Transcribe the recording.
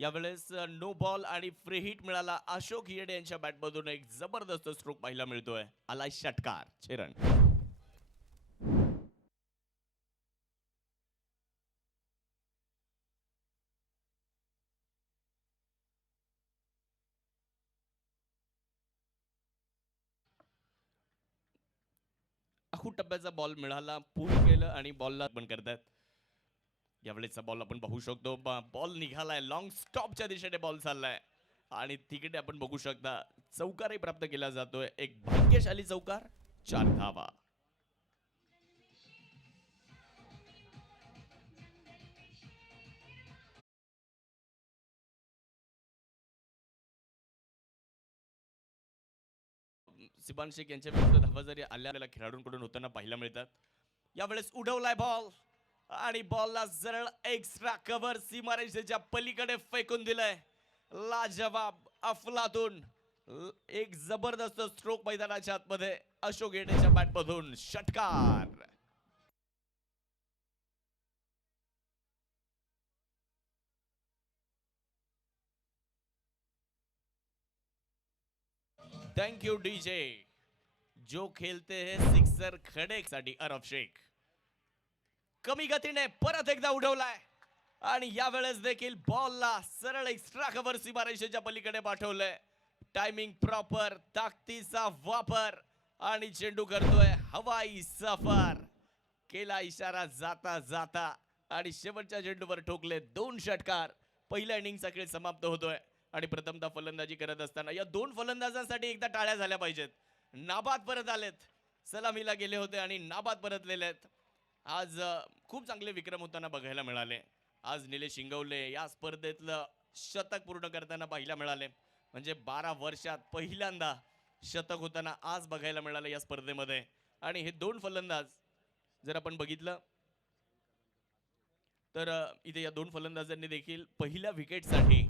यावेळेस no ball आणि free hit मिळाला. अशोक येडे यांच्या बॅटमधून एक जबरदस्त स्ट्रोक पाहायला मिळतोय. आलाय षटकार. 6 रन. आखूड टप्प्याचा बॉल मिळाला, पुल केलं आणि बॉलला पण करतात. यावेळेसचा बॉल आपण बघू शकतो. बॉल निघालाय, लॉंग स्टॉपच्या दिशेने बॉल चाललाय आणि तिकडे आपण बघू शकता चौकारही प्राप्त केला जातोय. एक भाग्यशाली चौकार, 4 धावा. सिबान शेख यांच्या विरुद्ध धावा जरी आल्या खेळाडूंकडून होताना पाहायला मिळतात. यावेळेस उडवलाय बॉल आणि बॉलला सरळ एक्स्ट्रा कव्हर सीमारेषेच्या पलीकडे फेकून दिलंय. लाजवाब, अफलातून एक जबरदस्त स्ट्रोक मैदानाच्या आतमध्ये अशोक येडेच्या बॅटमधून षटकार. Thank you DJ. जो खेलते हैं सिक्सर खडे साठी अरब शेख. कमी गतीने परत एकदा उडवलाय आणि यावेळेस देखील बॉलला सरळ एक्स्ट्रा कव्हर सीमारेषेच्या पलीकडे पाठवलंय. टायमिंग प्रॉपर, ताकदीचा वापर आणि चेंडू करतोय हवाई सफर. केला इशारा जाता जाता आणि शेवटच्या चेंडूवर ठोकले 2 षटकार. पहिल्या इनिंगचा खेळ समाप्त होतोय आणि प्रथमतः फलंदाजी करत असताना या 2 फलंदाजांसाठी एकदा टाळ्या झाल्या पाहिजेत. नाबाद परत आलेत, सलामीला गेले होते आणि नाबाद परतलेले आहेत. आज खूप चांगले विक्रम होताना बघायला मिळाले. आज निलेश शिंगवले या स्पर्धेतलं शतक पूर्ण करताना पाहायला मिळाले. म्हणजे 12 वर्षात पहिल्यांदा शतक होताना आज बघायला मिळालं या स्पर्धेमध्ये. आणि हे 2 फलंदाज जर आपण बघितलं तर इथे या 2 फलंदाजांनी देखील पहिल्या विकेटसाठी